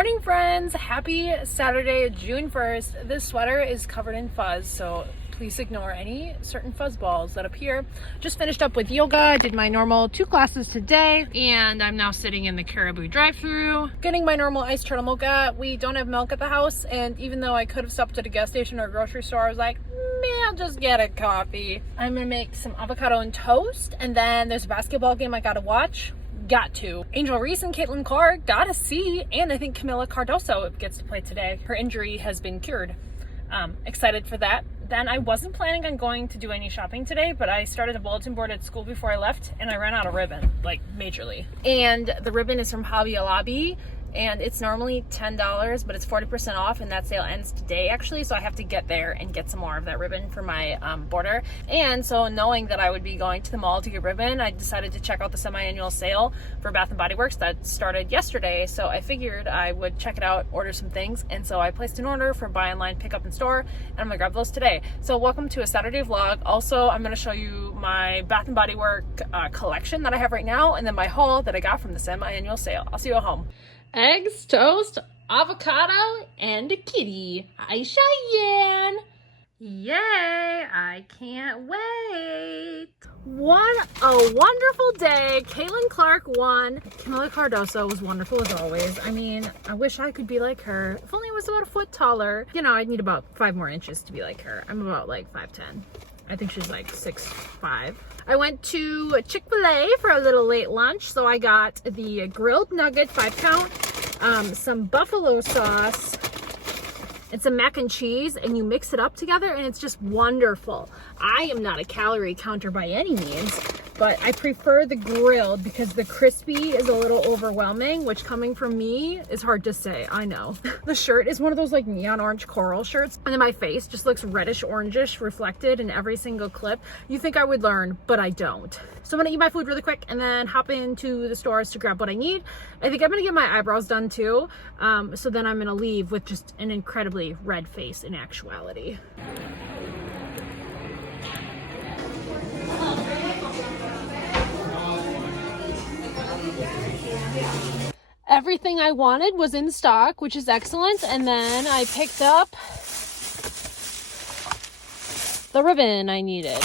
morning, friends. Happy Saturday, June 1st. This sweater is covered in fuzz, so please ignore any certain fuzz balls that appear. Just finished up with yoga. I did my normal 2 classes today, and I'm now sitting in the Caribou drive-thru getting my normal iced turtle mocha. We don't have milk at the house, and even though I could have stopped at a gas station or a grocery store, I was like, man, I'll just get a coffee. I'm gonna make some avocado and toast, and then there's a basketball game I gotta watch. Got to. Angel Reese and Caitlin Clark gotta see, and I think Camila Cardoso gets to play today. Her injury has been cured. Excited for that. Then I wasn't planning on going to do any shopping today, but I started a bulletin board at school before I left, and I ran out of ribbon, like majorly. And the ribbon is from Hobby Lobby, and it's normally $10, but it's 40% off, and that sale ends today actually, so I have to get there and get some more of that ribbon for my border. And so knowing that I would be going to the mall to get ribbon, I decided to check out the semi-annual sale for Bath & Body Works that started yesterday, so I figured I would check it out, order some things, and so I placed an order for buy online, pick up in store, and I'm gonna grab those today. So welcome to a Saturday vlog. Also, I'm gonna show you my Bath & Body Works collection that I have right now, and then my haul that I got from the semi-annual sale. I'll see you at home. Eggs, toast, avocado, and a kitty. Hi, Cheyenne. Yay, I can't wait. What a wonderful day. Caitlin Clark won. Camila Cardoso was wonderful as always. I mean, I wish I could be like her. If only I was about a foot taller. You know, I'd need about 5 more inches to be like her. I'm about like 5'10". I think she's like 6'5". I went to Chick-fil-A for a little late lunch, so I got the grilled nugget 5-count, some buffalo sauce, and some mac and cheese, and you mix it up together, and it's just wonderful. I am not a calorie counter by any means, but I prefer the grilled because the crispy is a little overwhelming, which coming from me is hard to say, I know. The shirt is one of those like neon orange coral shirts, and then my face just looks reddish orangish reflected in every single clip. You think I would learn, but I don't. So I'm gonna eat my food really quick and then hop into the stores to grab what I need. I think I'm gonna get my eyebrows done too, so then I'm gonna leave with just an incredibly red face in actuality. Everything I wanted was in stock, which is excellent. And then I picked up the ribbon I needed.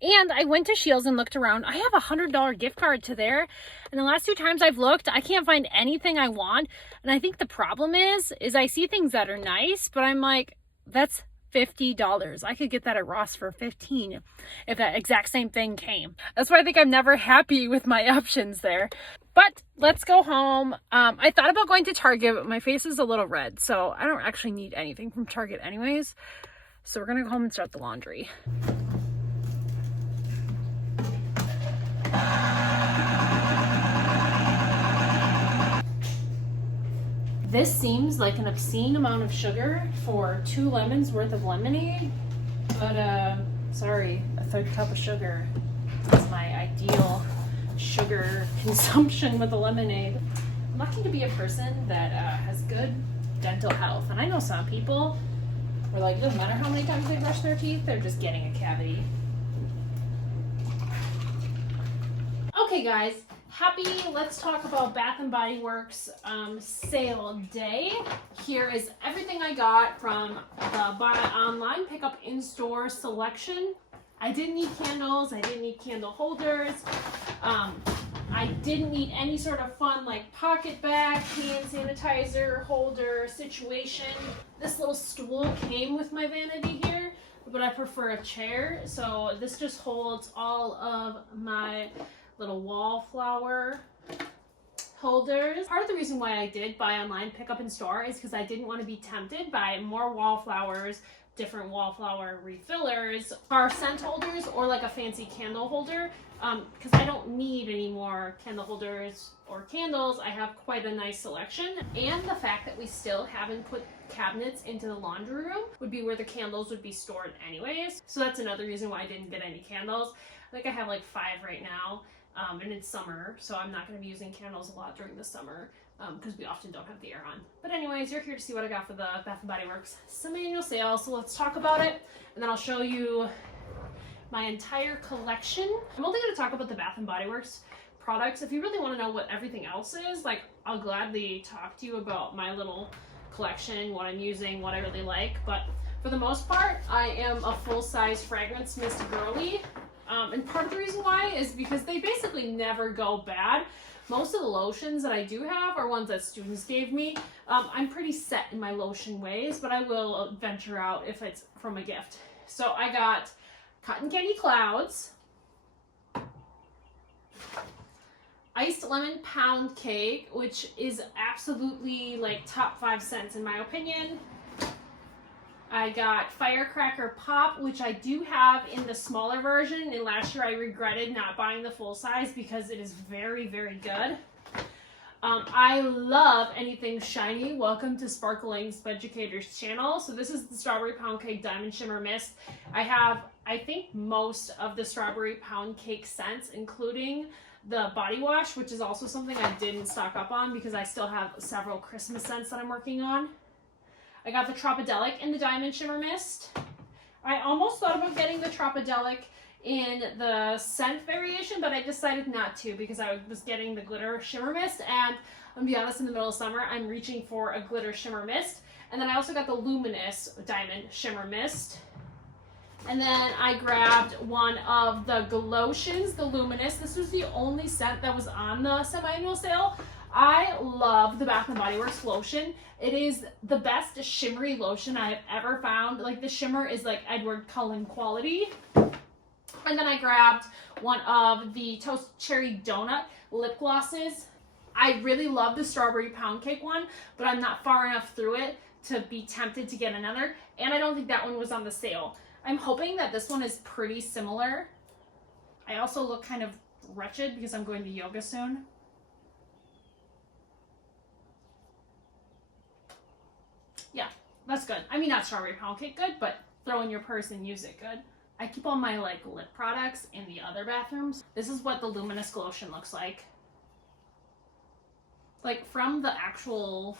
And I went to Shields and looked around. I have a $100 gift card to there. And the last 2 times I've looked, I can't find anything I want. And I think the problem is I see things that are nice, but I'm like, that's $50. I could get that at Ross for $15 if that exact same thing came. That's why I think I'm never happy with my options there. But let's go home. I thought about going to Target, but my face is a little red, so I don't actually need anything from Target anyways. So we're gonna go home and start the laundry. This seems like an obscene amount of sugar for 2 lemons worth of lemonade, but sorry, a 1/3 cup of sugar is my ideal sugar consumption with a lemonade. I'm lucky to be a person that has good dental health, and I know some people were like, it doesn't matter how many times they brush their teeth, they're just getting a cavity. Okay guys, let's talk about Bath & Body Works sale day. Here is everything I got from the buy online, pick up in-store selection. I didn't need candles, I didn't need candle holders. I didn't need any sort of fun like pocket bag, hand sanitizer holder situation. This little stool came with my vanity here, but I prefer a chair. So this just holds all of my little wallflower holders. Part of the reason why I did buy online, pick up in store is because I didn't want to be tempted by more wallflowers, different wallflower refillers, or scent holders, or like a fancy candle holder, because I don't need any more candle holders or candles. I have quite a nice selection, and the fact that we still haven't put cabinets into the laundry room would be where the candles would be stored anyways. So that's another reason why I didn't get any candles. I think I have like 5 right now, and it's summer, so I'm not going to be using candles a lot during the summer. Because we often don't have the air on. But anyways, you're here to see what I got for the Bath & Body Works semi-annual sale, so let's talk about it, and then I'll show you my entire collection. I'm only going to talk about the Bath & Body Works products. If you really want to know what everything else is, like, I'll gladly talk to you about my little collection, what I'm using, what I really like. But for the most part, I am a full-size fragrance mist girly. And part of the reason why is because they basically never go bad. Most of the lotions that I do have are ones that students gave me. I'm pretty set in my lotion ways, but I will venture out if it's from a gift. So I got Cotton Candy Clouds, Iced Lemon Pound Cake, which is absolutely like top 5 cents in my opinion. I got Firecracker Pop, which I do have in the smaller version, and last year I regretted not buying the full size because it is very, very good. I love anything shiny. Welcome to SparklingSpeducator's channel. So this is the Strawberry Pound Cake Diamond Shimmer Mist. I have, I think, most of the Strawberry Pound Cake scents, including the body wash, which is also something I didn't stock up on because I still have several Christmas scents that I'm working on. I got the Tropidelic in the Diamond Shimmer Mist. I almost thought about getting the Tropidelic in the scent variation, but I decided not to because I was getting the Glitter Shimmer Mist, and I'm gonna be honest, in the middle of summer, I'm reaching for a Glitter Shimmer Mist. And then I also got the Luminous Diamond Shimmer Mist. And then I grabbed one of the Glotions, the Luminous. This was the only scent that was on the semi-annual sale. I love the Bath & Body Works lotion. It is the best shimmery lotion I have ever found. Like, the shimmer is like Edward Cullen quality. And then I grabbed one of the Toast Cherry Donut lip glosses. I really love the Strawberry Pound Cake one, but I'm not far enough through it to be tempted to get another. And I don't think that one was on the sale. I'm hoping that this one is pretty similar. I also look kind of wretched because I'm going to yoga soon. Yeah, that's good. I mean, not Strawberry Pound Cake good, but throw in your purse and use it good. I keep all my like lip products in the other bathrooms. This is what the Luminous Glotion looks like. Like, from the actual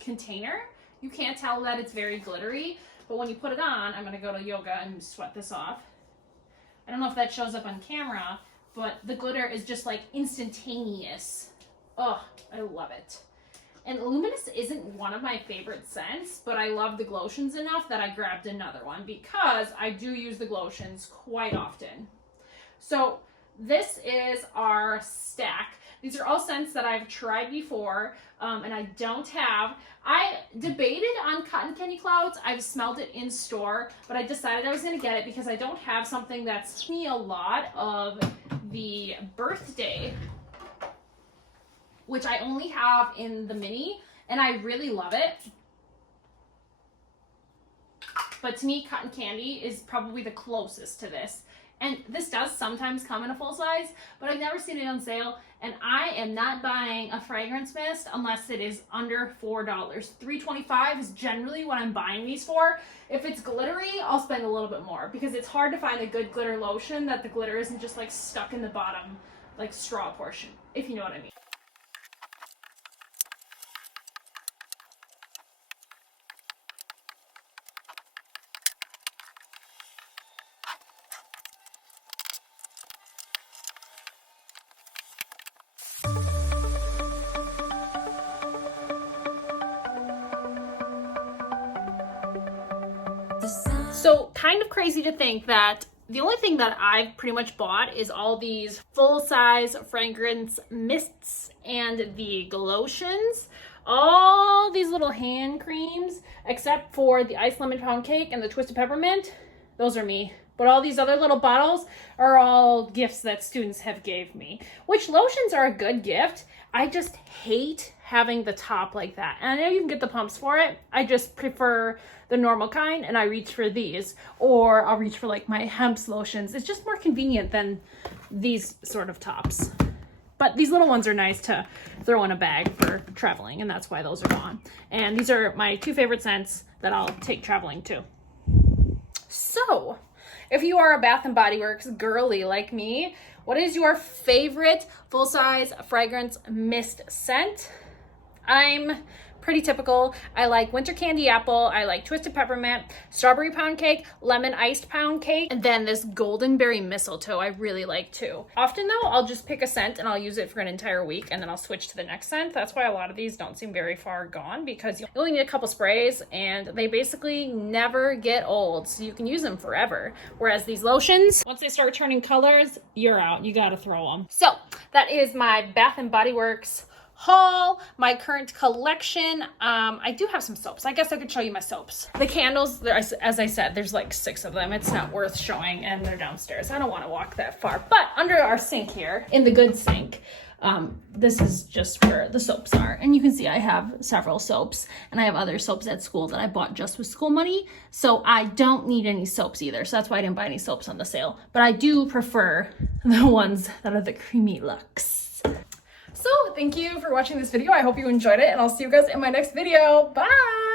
container, you can't tell that it's very glittery, but when you put it on, I'm gonna go to yoga and sweat this off. I don't know if that shows up on camera, but the glitter is just like instantaneous. Oh, I love it. And Luminous isn't one of my favorite scents, but I love the Glotions enough that I grabbed another one because I do use the Glotions quite often. So this is our stack. These are all scents that I've tried before and I don't have. I debated on Cotton Candy Clouds. I've smelled it in store, but I decided I was going to get it because I don't have something that's me a lot of the Birthday, which I only have in the mini, and I really love it. But to me, Cotton Candy is probably the closest to this. And this does sometimes come in a full size, but I've never seen it on sale, and I am not buying a fragrance mist unless it is under $4. $3.25 is generally what I'm buying these for. If it's glittery, I'll spend a little bit more because it's hard to find a good glitter lotion that the glitter isn't just like stuck in the bottom, like straw portion, if you know what I mean. So kind of crazy to think that the only thing that I've pretty much bought is all these full-size fragrance mists and the Glotions, all these little hand creams, except for the Iced Lemon Pound Cake and the Twisted Peppermint. Those are me. But all these other little bottles are all gifts that students have gave me, which lotions are a good gift. I just hate having the top like that. And I know you can get the pumps for it. I just prefer the normal kind, and I reach for these. Or I'll reach for like my hemp's lotions. It's just more convenient than these sort of tops. But these little ones are nice to throw in a bag for traveling, and that's why those are gone. And these are my two favorite scents that I'll take traveling too. So, if you are a Bath & Body Works girly like me, what is your favorite full-size fragrance mist scent? I'm pretty typical. I like winter candy apple, I like twisted peppermint, strawberry pound cake, lemon iced pound cake, and then this golden berry mistletoe I really like too. Often though, I'll just pick a scent and I'll use it for an entire week and then I'll switch to the next scent. That's why a lot of these don't seem very far gone, because you only need a couple sprays and they basically never get old, so you can use them forever. Whereas these lotions, once they start turning colors, you're out. You gotta throw them. So that is my Bath & Body Works haul, my current collection. I do have some soaps. I guess I could show you my soaps. The candles, as I said, there's like 6 of them. It's not worth showing, and they're downstairs. I don't want to walk that far. But under our sink here, in the good sink, this is just where the soaps are. And you can see I have several soaps, and I have other soaps at school that I bought just with school money. So I don't need any soaps either. So that's why I didn't buy any soaps on the sale. But I do prefer the ones that are the creamy luxe. So thank you for watching this video. I hope you enjoyed it, and I'll see you guys in my next video. Bye!